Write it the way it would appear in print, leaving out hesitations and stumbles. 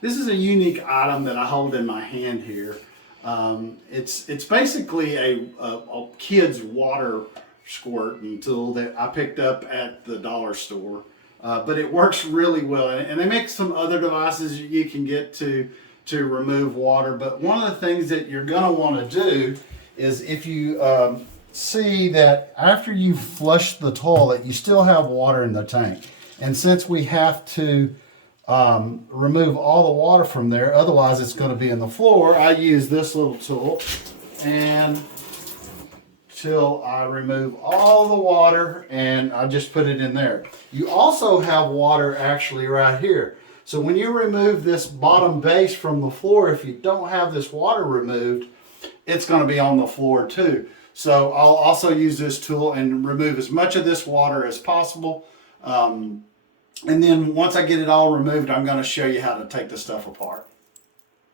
This is a unique item that I hold in my hand here. It's basically a kid's water squirting tool that I picked up at the dollar store. But it works really well, and they make some other devices you can get to remove water. But one of the things that you're going to want to do is if you see that after you flush the toilet, you still have water in the tank. And since we have to remove all the water from there, otherwise it's going to be in the floor, I use this little tool and till I remove all the water, and I just put it in there. You also have water actually right here. So when you remove this bottom base from the floor, if you don't have this water removed, it's going to be on the floor too. So I'll also use this tool and remove as much of this water as possible. And then once I get it all removed, I'm going to show you how to take the stuff apart.